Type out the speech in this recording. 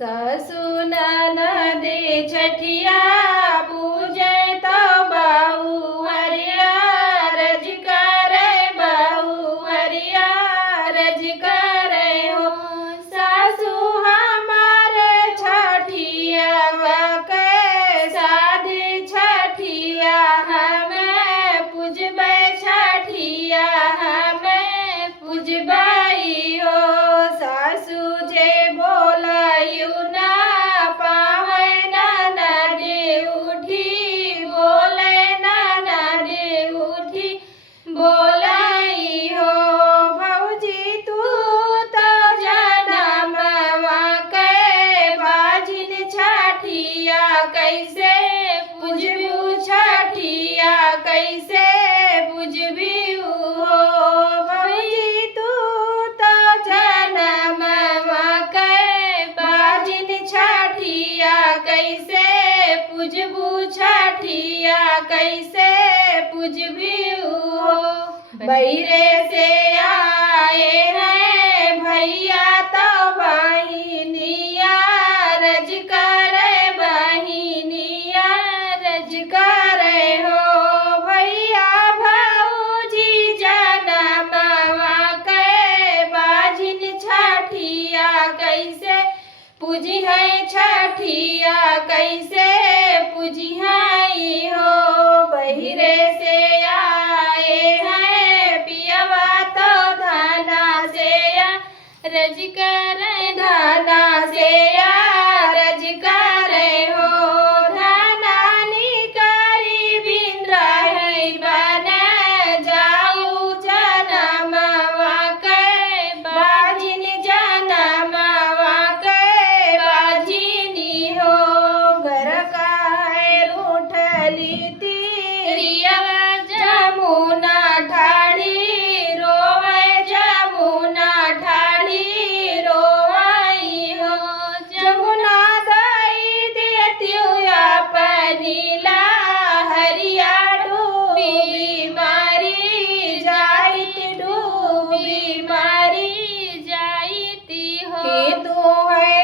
सासु ननदे छठिया पूजे तो बहु हरिया रज करे बहु हरिया रज करे हो। सासु हमारे छठिया के शादी छठिया हमें पूजबे छठिया हमें पूजबाई हो। सासु जे बोलायु ना पावे ननदे उठी बोले ननदे उठी बोलाई हो। भौजी तू तो जनमवा के बाजिन छठिया कैसे पूजबू छठिया कैसे पूजबी हो। भौजी तू तो जनमवा के बाजिन छठिया कैसे पूजबू छठिया कैसे पूजबी हो। बहिरे से आए हैं भैया तो बहिनिया रज करे बहिनिया रज करे हो। भैया भौजी जनमवा के बाजिन छठिया कैसे पूजी है छठिया कैसे पूजी है हो। बहिरे से आए हैं पियवा तो धाना से रज करे धाना से रज करे हो। धाना निकारी बिंद्राही बने जाऊ जनमवा के बाजिन जनमवा के बाजिनी हो। घर का है रूठली तीरिया जमुना ठाड़ी रोवे जमुना ठाड़ी रोवाई हो। जमुना दई देती अपनी ला हरिया डूबी मारी जाइत डूबी मारी जाइती हो। कि तू है